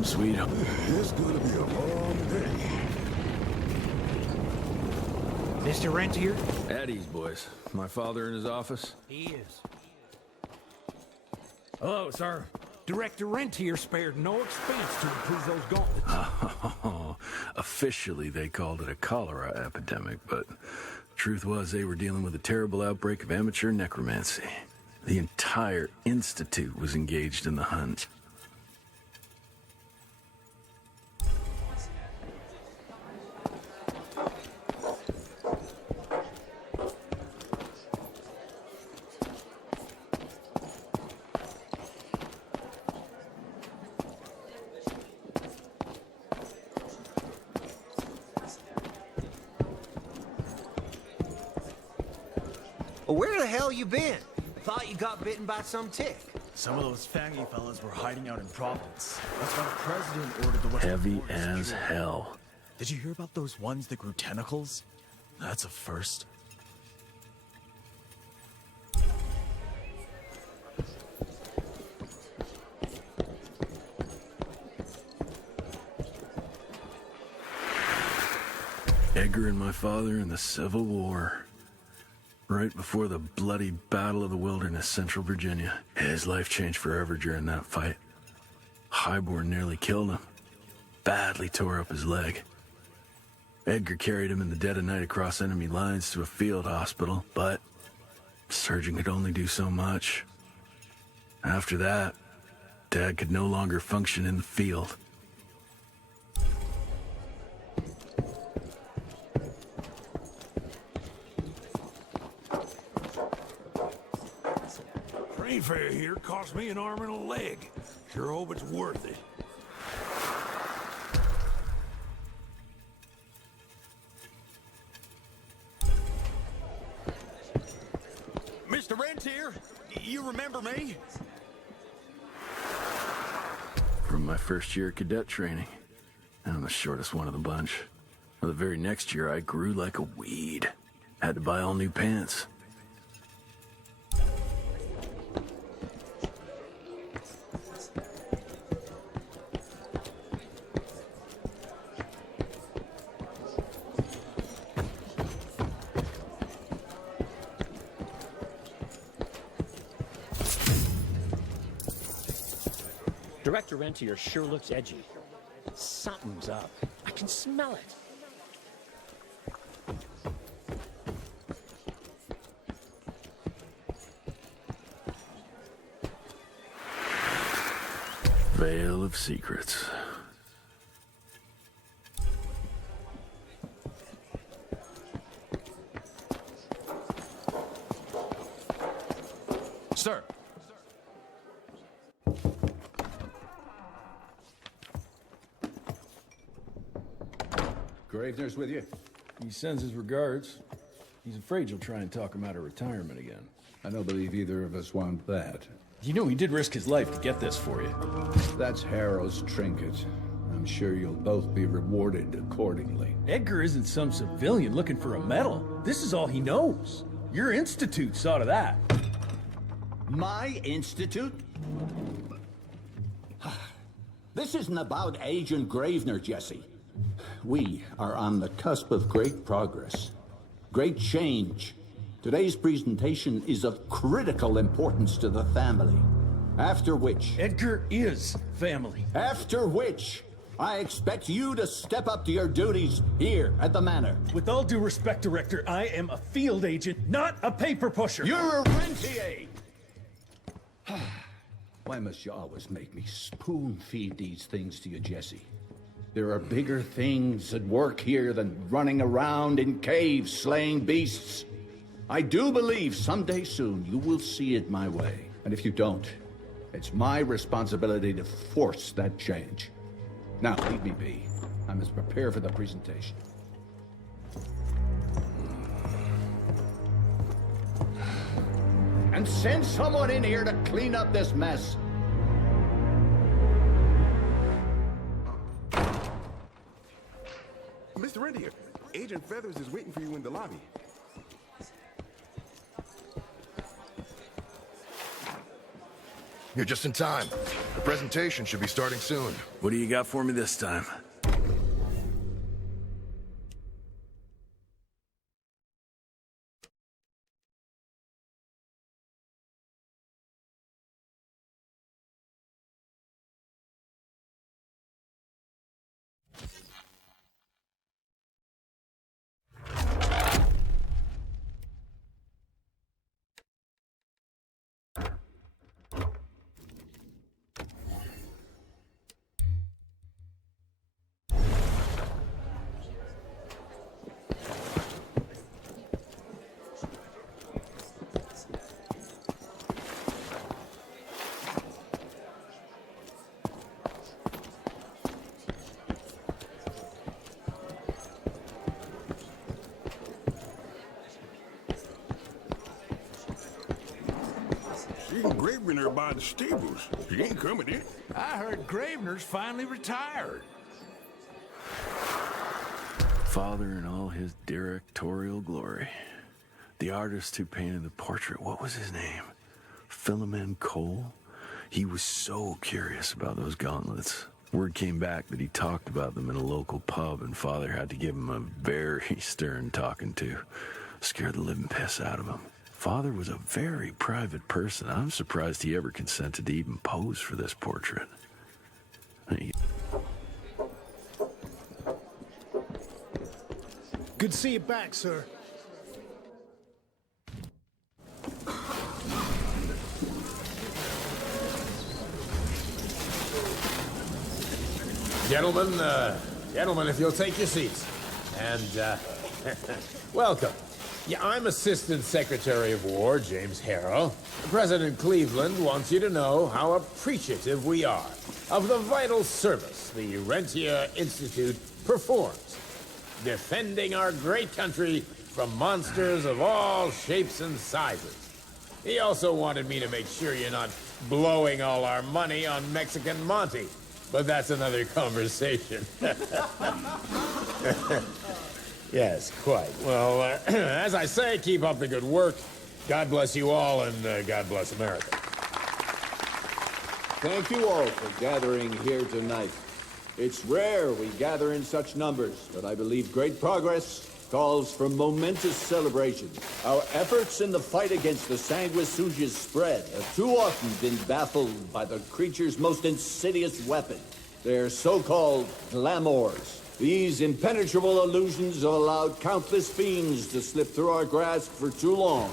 home sweet home. It's gonna be a long day. Mr. Rentier? At ease, boys. My father in his office? He is. Hello, sir. Director Rentier spared no expense to improve those gauntlets. Oh, officially they called it a cholera epidemic, but truth was they were dealing with a terrible outbreak of amateur necromancy. The entire institute was engaged in the hunt. Well, where the hell you been? Thought you got bitten by some tick. Some of those fangy fellas were hiding out in Providence. That's why the president ordered the Western Heavy borders as secured. hell. Did you hear about those ones that grew tentacles? That's a first. Edgar and my father in the Civil War. Right before the bloody Battle of the Wilderness, Central Virginia. His life changed forever during that fight. Highborn nearly killed him. Badly tore up his leg. Edgar carried him in the dead of night across enemy lines to a field hospital, but the surgeon could only do so much. After that, Dad could no longer function in the field. Train fare here cost me an arm and a leg. Sure hope it's worth it. Mr. Rentier, you remember me? From my first year of cadet training. I'm the shortest one of the bunch. Well, the very next year, I grew like a weed. Had to buy all new pants. Director Rentier sure looks edgy. Something's up. I can smell it. Veil of Secrets. Sir. Gravener's with you? He sends his regards. He's afraid you'll try and talk him out of retirement again. I don't believe either of us want that. You know he did risk his life to get this for you. That's Harrow's trinket. I'm sure you'll both be rewarded accordingly. Edgar isn't some civilian looking for a medal. This is all he knows. Your institute saw to that. My institute? This isn't about Agent Gravener, Jesse. We are on the cusp of great progress, great change. Today's presentation is of critical importance to the family. After which... Edgar is family. After which, I expect you to step up to your duties here at the Manor. With all due respect, Director, I am a field agent, not a paper pusher. You're a rentier! Why must you always make me spoon-feed these things to you, Jesse? There are bigger things at work here than running around in caves slaying beasts. I do believe someday soon you will see it my way. And if you don't, it's my responsibility to force that change. Now, leave me be. I must prepare for the presentation. And send someone in here to clean up this mess. Mr. Rentier, Agent Feathers is waiting for you in the lobby. You're just in time. The presentation should be starting soon. What do you got for me this time? See Gravener by the stables. He ain't coming in. I heard Gravener's finally retired. Father in all his directorial glory. The artist who painted the portrait, what was his name? Philomen Cole? He was so curious about those gauntlets. Word came back that he talked about them in a local pub, and Father had to give him a very stern talking to. Scared the living piss out of him. Father was a very private person. I'm surprised he ever consented to even pose for this portrait. Good to see you back, sir. Gentlemen, if you'll take your seats. And, welcome. Yeah, I'm Assistant Secretary of War, James Harrow. President Cleveland wants you to know how appreciative we are of the vital service the Rentier Institute performs, defending our great country from monsters of all shapes and sizes. He also wanted me to make sure you're not blowing all our money on Mexican Monty, but that's another conversation. Yes, quite. Well, as I say, keep up the good work. God bless you all, and God bless America. Thank you all for gathering here tonight. It's rare we gather in such numbers, but I believe great progress calls for momentous celebration. Our efforts in the fight against the sanguisuga's spread have too often been baffled by the creature's most insidious weapon, their so-called glamours. These impenetrable illusions have allowed countless fiends to slip through our grasp for too long.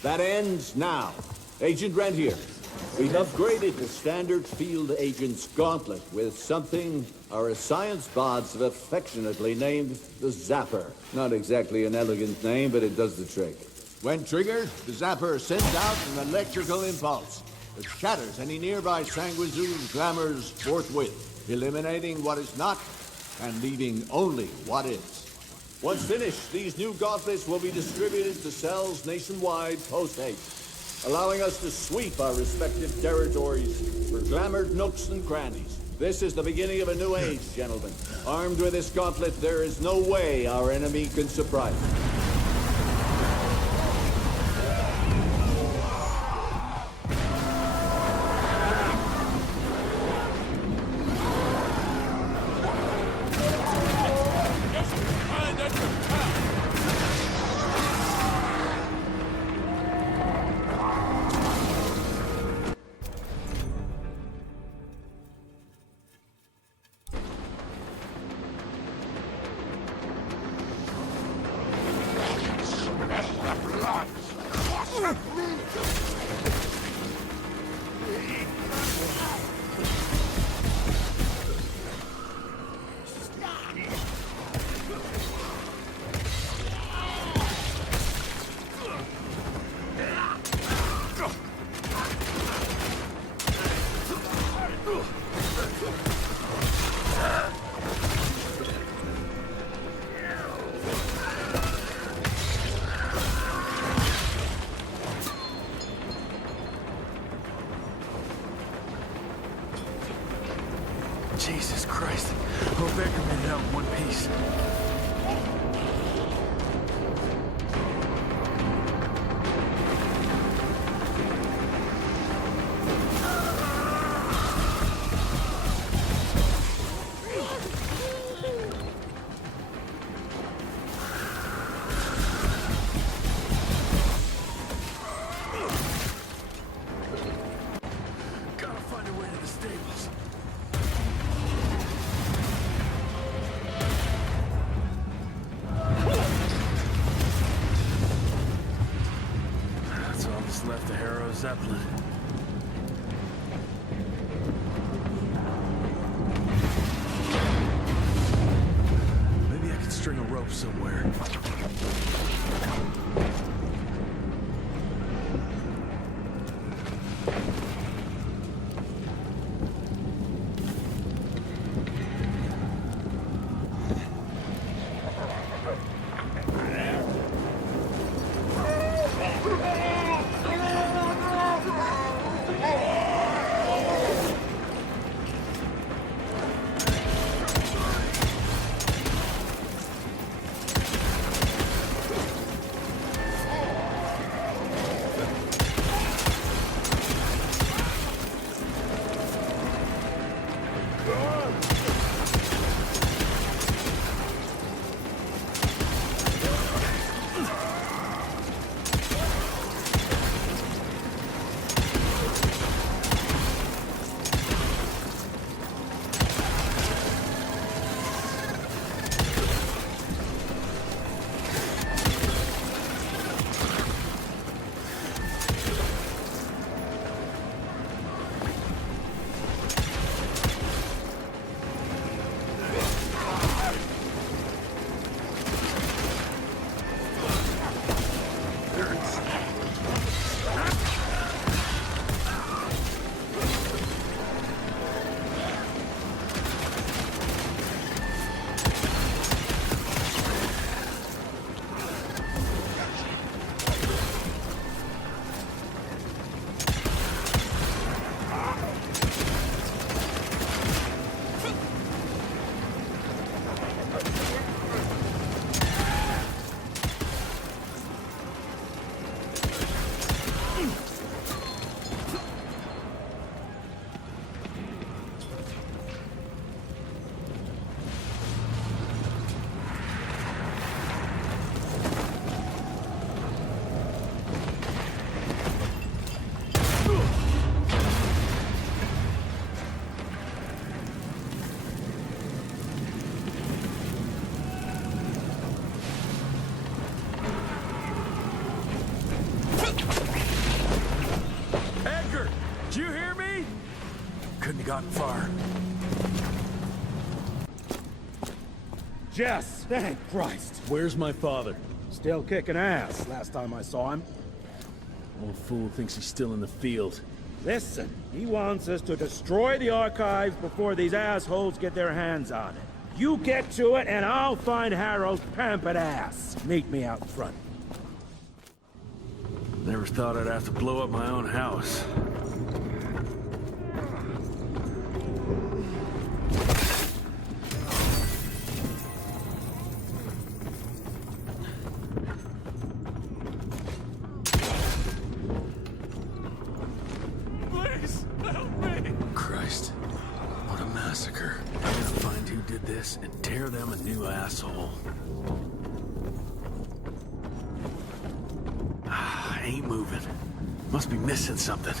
That ends now. Agent Rentier, we've upgraded the standard field agent's gauntlet with something our science bots have affectionately named the Zapper. Not exactly an elegant name, but it does the trick. When triggered, the Zapper sends out an electrical impulse that shatters any nearby sanguisuga's glamours forthwith, eliminating what is not and leaving only what is. Once finished, these new gauntlets will be distributed to cells nationwide post-haste, allowing us to sweep our respective territories for glamoured nooks and crannies. This is the beginning of a new age, gentlemen. Armed with this gauntlet, there is no way our enemy can surprise us. Jesus Christ. Hope Baker made it out in one piece. Shadow Zeppelin. Maybe I could string a rope somewhere. Gotten far. Jess, thank Christ. Where's my father? Still kicking ass, last time I saw him. Old fool thinks he's still in the field. Listen, he wants us to destroy the archives before these assholes get their hands on it. You get to it, and I'll find Harrow's pampered ass. Meet me out front. Never thought I'd have to blow up my own house. And tear them a new asshole. Ain't moving. Must be missing something.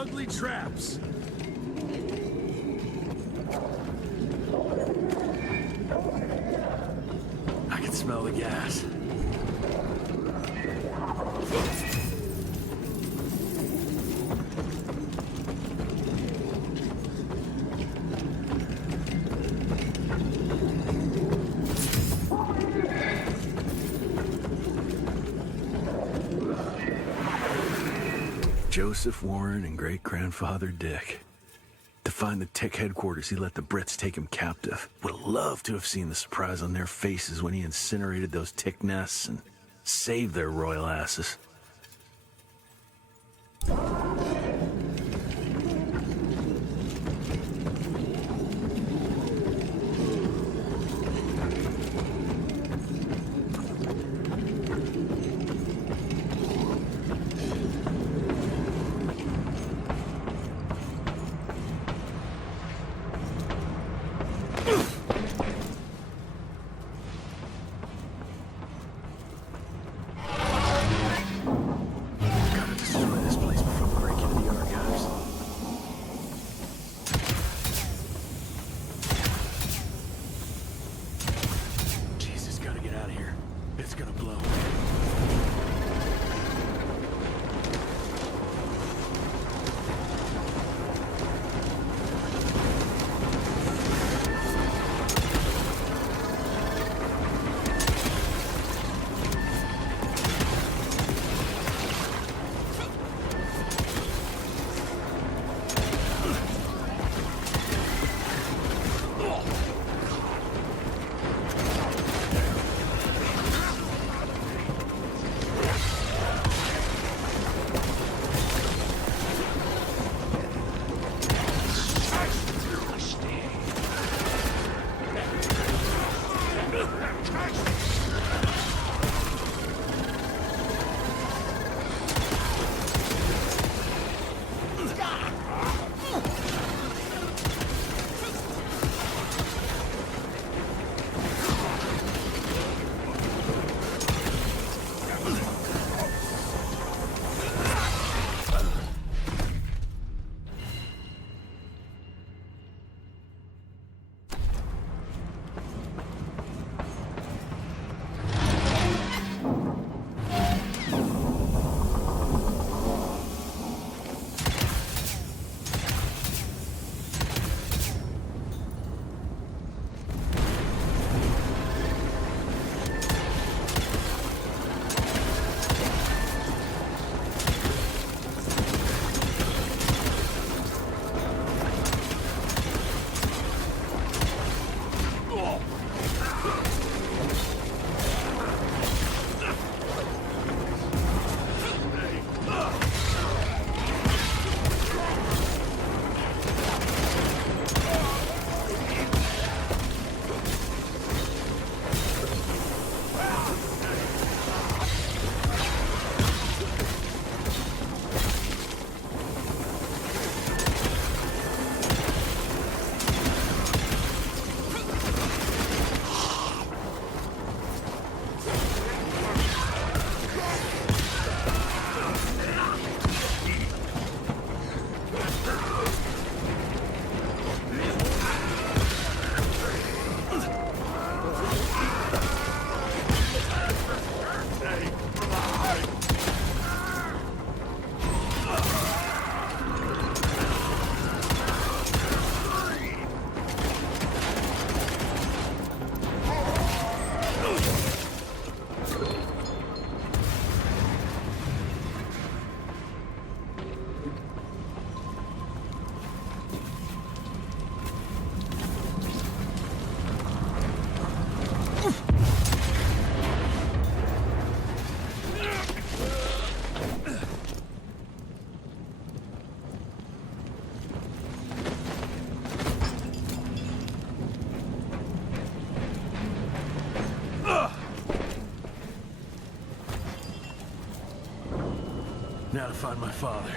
ugly traps. I can smell the gas. Joseph Warren and great-grandfather Dick. To find the Tick headquarters, he let the Brits take him captive. Would have loved to have seen the surprise on their faces when he incinerated those Tick nests and saved their royal asses. Now to find my father.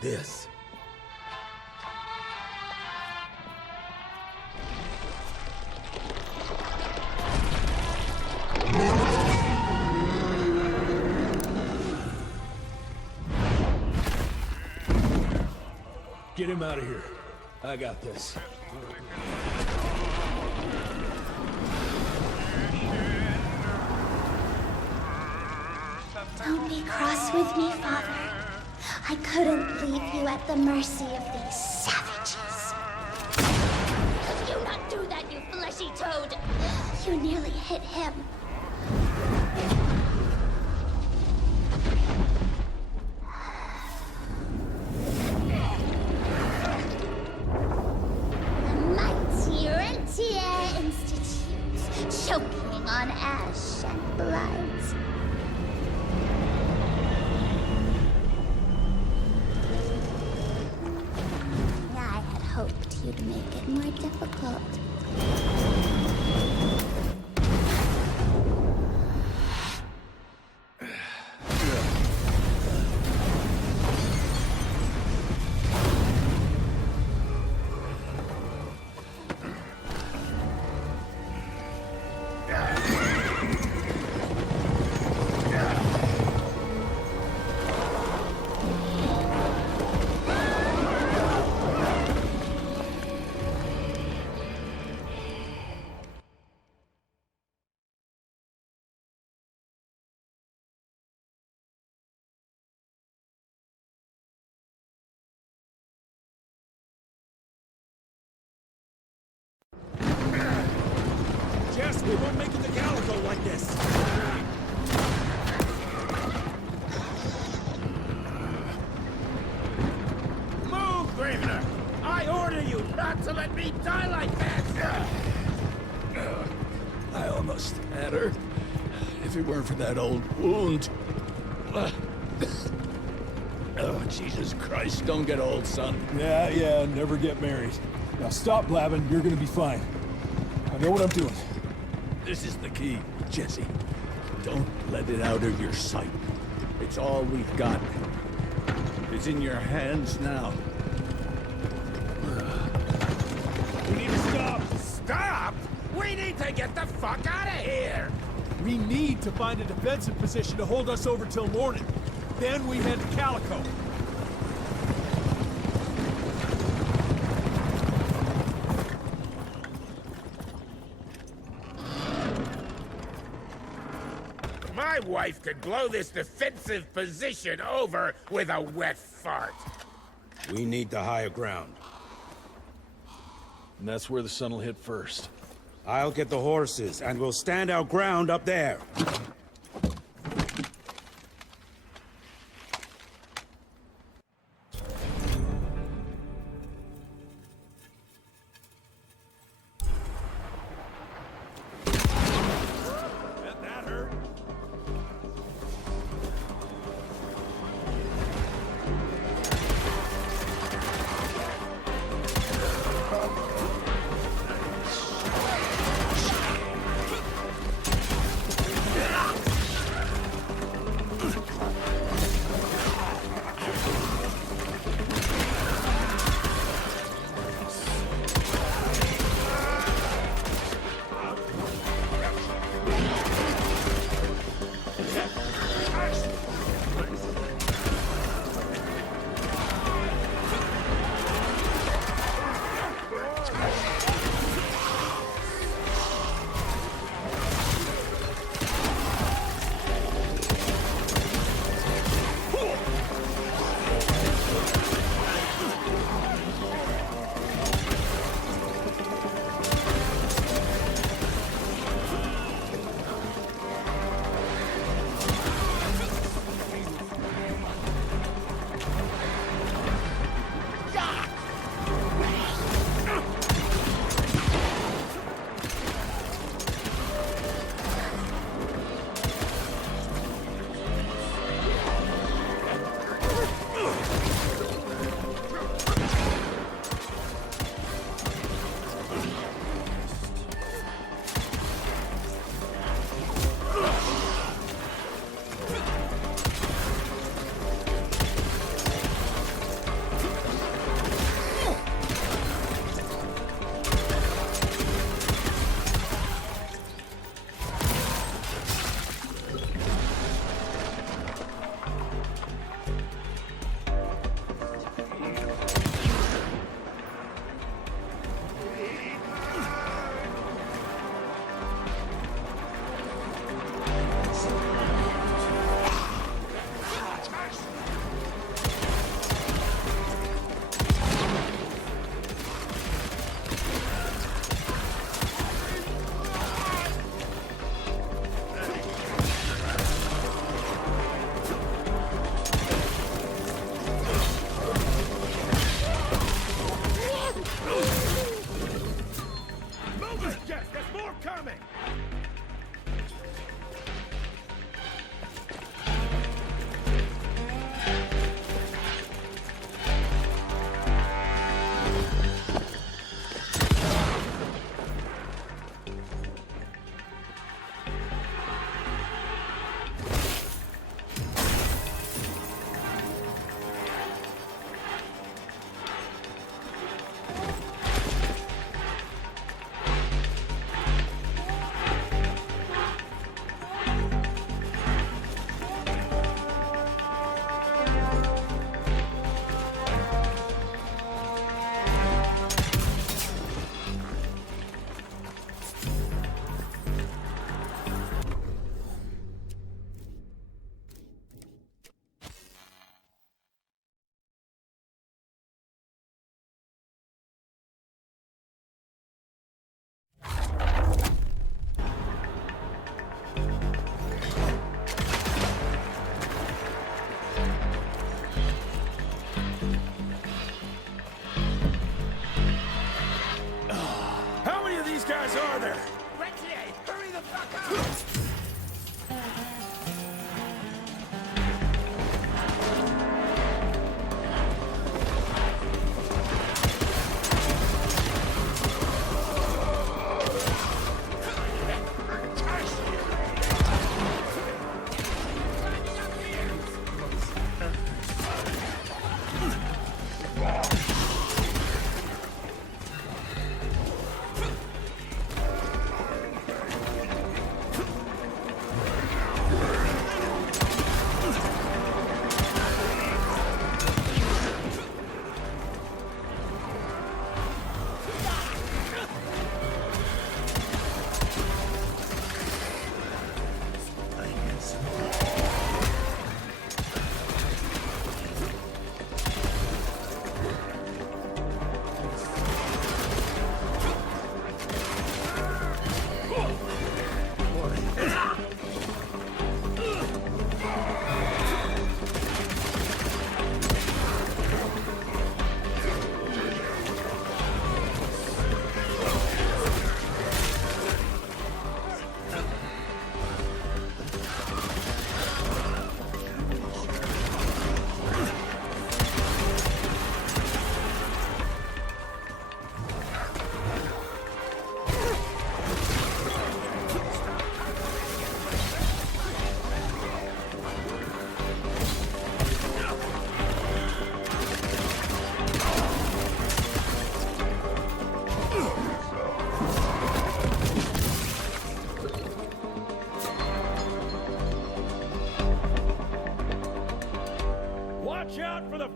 this? Get him out of here. I got this. Don't be cross with me, Father. I couldn't leave you at the mercy of these savages. Could you not do that, you fleshy toad? You nearly hit him. The mighty Rentier Institute, choking on ash and blood. I had hoped you'd make it more difficult. We won't make it to Calico like this. Move, Gravener! I order you not to let me die like that! I almost had her. If it weren't for that old wound. Oh, Jesus Christ, don't get old, son. Yeah, never get married. Now stop blabbing, you're gonna be fine. I know what I'm doing. This is the key, Jesse. Don't let it out of your sight. It's all we've got. It's in your hands now. We need to stop! Stop?! We need to get the fuck out of here! We need to find a defensive position to hold us over till morning. Then we head to Calico. My wife could blow this defensive position over with a wet fart. We need the higher ground. And that's where the sun will hit first. I'll get the horses, and we'll stand our ground up there. That hurt.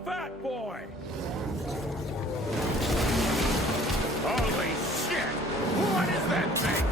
fat boy! Holy shit! What is that thing?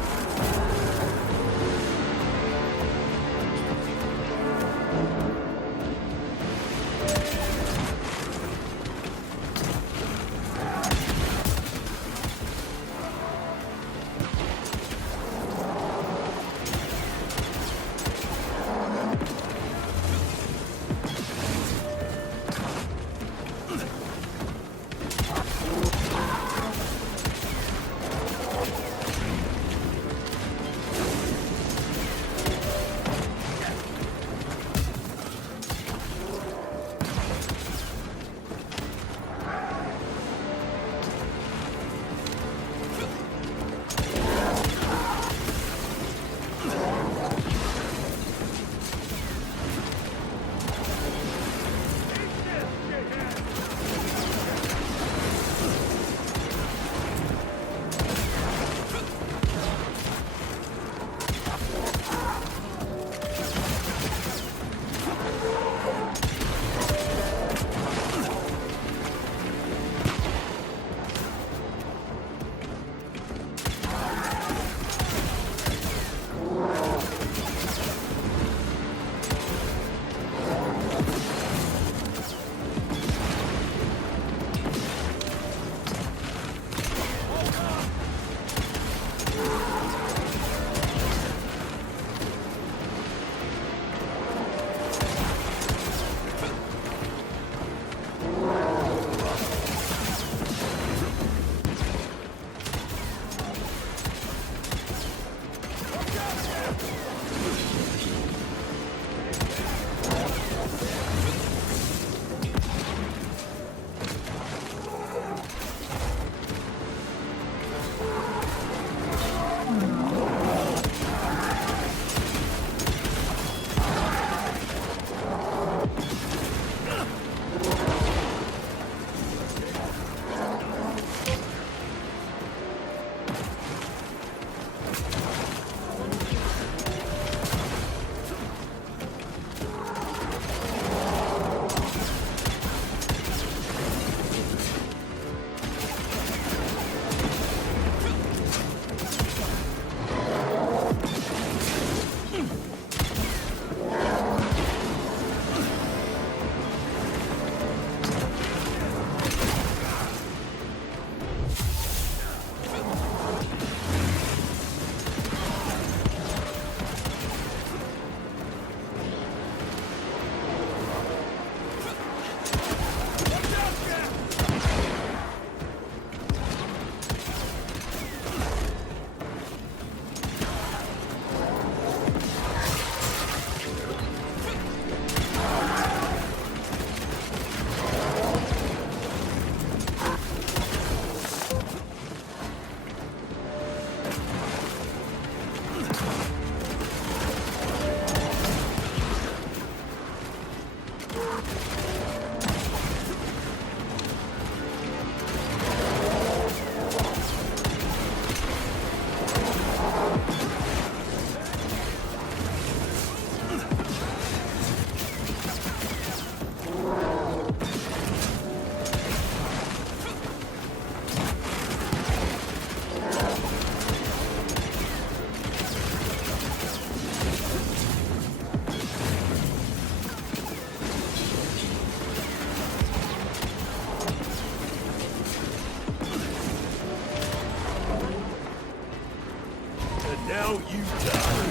Now you die.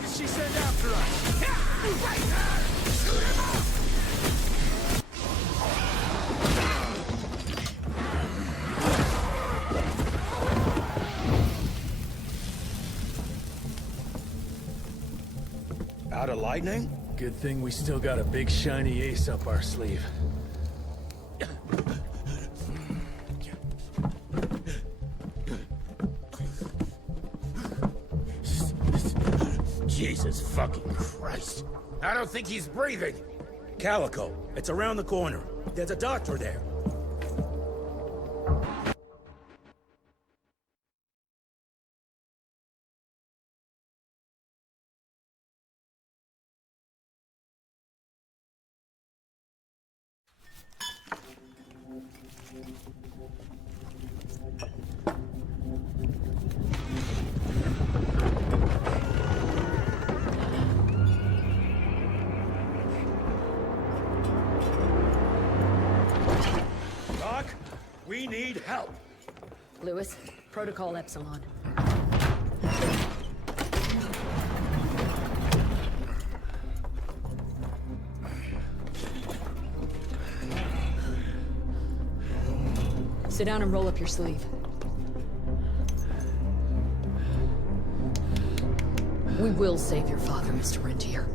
did she send after us? Right there! Shoot him up! Out of lightning? Good thing we still got a big shiny ace up our sleeve. Jesus fucking Christ. I don't think he's breathing. Calico, it's around the corner. There's a doctor there. Doc, we need help. Lewis, Protocol Epsilon. Sit down and roll up your sleeve. We will save your father, Mr. Rentier.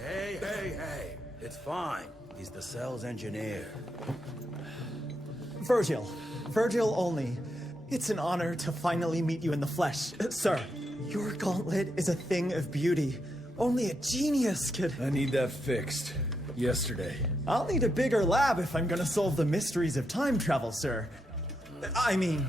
Hey. It's fine. He's the cell's engineer. Virgil only. It's an honor to finally meet you in the flesh. Sir, your gauntlet is a thing of beauty. Only a genius could... I need that fixed. Yesterday. I'll need a bigger lab if I'm gonna solve the mysteries of time travel, sir. I mean...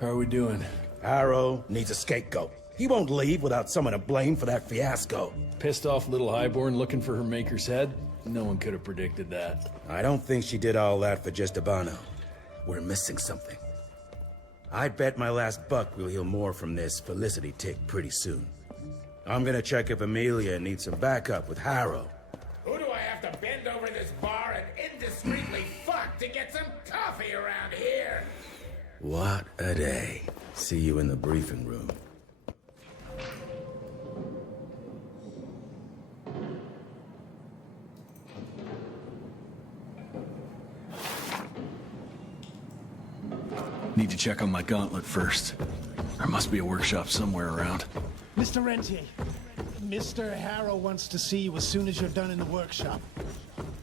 How are we doing? Harrow needs a scapegoat. He won't leave without someone to blame for that fiasco. Pissed off little highborn looking for her maker's head? No one could have predicted that. I don't think she did all that for just Abano. We're missing something. I'd bet my last buck we'll hear more from this Felicity tick pretty soon. I'm gonna check if Amelia needs some backup with Harrow. Who do I have to bend over this bar and indiscreetly fuck to get some coffee around here? What a day. See you in the briefing room. Need to check on my gauntlet first. There must be a workshop somewhere around. Mr. Rentier, Mr. Harrow wants to see you as soon as you're done in the workshop.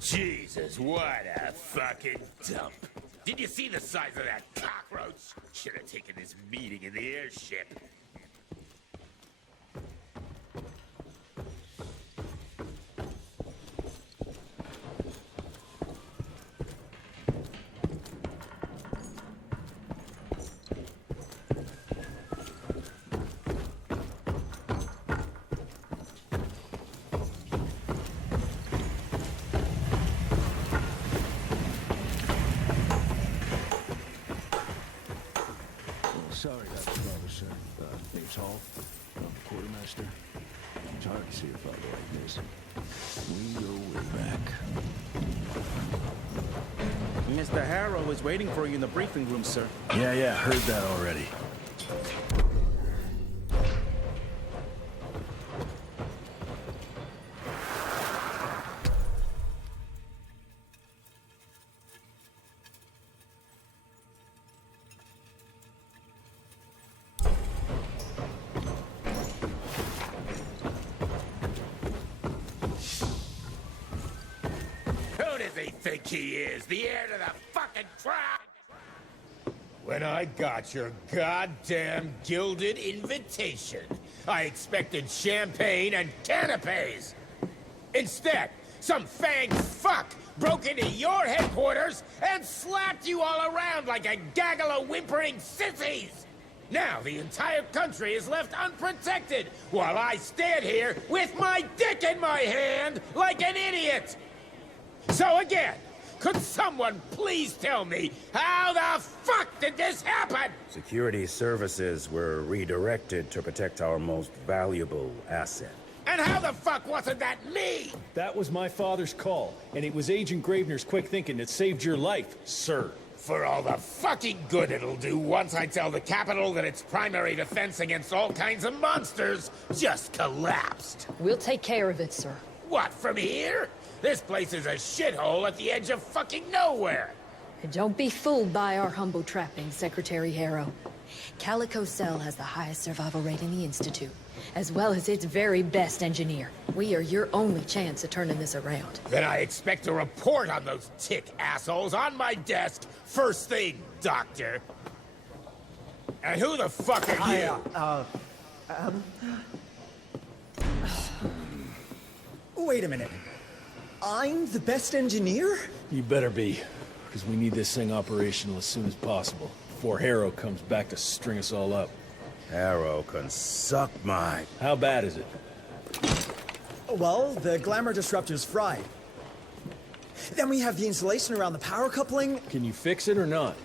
Jesus, what a fucking dump. Did you see the size of that cockroach? Should have taken this meeting in the airship. Sorry about the trouble, sir. Name's Hall. I'm the quartermaster. It's hard to see a father like this. We go way back. Mr. Harrow is waiting for you in the briefing room, sir. Yeah, heard that already. Think he is the heir to the fucking crown? When I got your goddamn gilded invitation, I expected champagne and canapes. Instead, some fanged fuck broke into your headquarters and slapped you all around like a gaggle of whimpering sissies. Now the entire country is left unprotected while I stand here with my dick in my hand like an idiot. So again, could someone please tell me how the fuck did this happen? Security services were redirected to protect our most valuable asset. And how the fuck wasn't that me? That was my father's call, and it was Agent Gravener's quick thinking that saved your life, sir. For all the fucking good it'll do once I tell the Capitol that its primary defense against all kinds of monsters just collapsed. We'll take care of it, sir. What, from here? This place is a shithole at the edge of fucking nowhere. And don't be fooled by our humble trappings, Secretary Harrow. Calico Cell has the highest survival rate in the Institute, as well as its very best engineer. We are your only chance of turning this around. Then I expect a report on those tick assholes on my desk first thing, Doctor. And who the fuck are you? Wait a minute. I'm the best engineer? You better be, because we need this thing operational as soon as possible, before Harrow comes back to string us all up. Harrow can suck my... How bad is it? Well, the glamour disruptor's fried. Then we have the insulation around the power coupling. Can you fix it or not?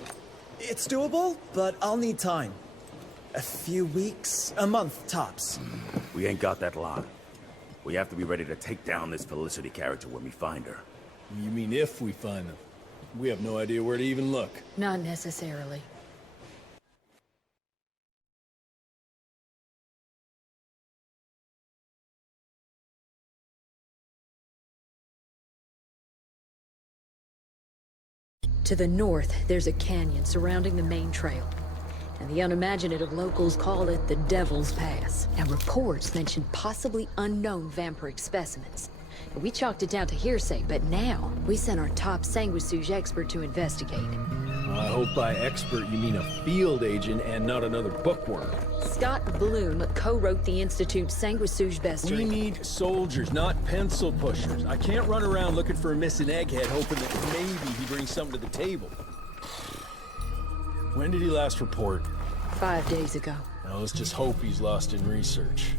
It's doable, but I'll need time. A few weeks, a month, tops. We ain't got that long. We have to be ready to take down this Felicity character when we find her. You mean if we find them? We have no idea where to even look. Not necessarily. To the north, there's a canyon surrounding the main trail. And the unimaginative locals call it the Devil's Pass. Now, reports mention possibly unknown vampiric specimens. And we chalked it down to hearsay, but now we sent our top sanguisuge expert to investigate. I hope by expert you mean a field agent and not another bookworm. Scott Bloom co-wrote the Institute's sanguisuge bestiary. We need soldiers, not pencil pushers. I can't run around looking for a missing egghead hoping that maybe he brings something to the table. When did he last report? 5 days ago. Now let's just hope he's lost in research.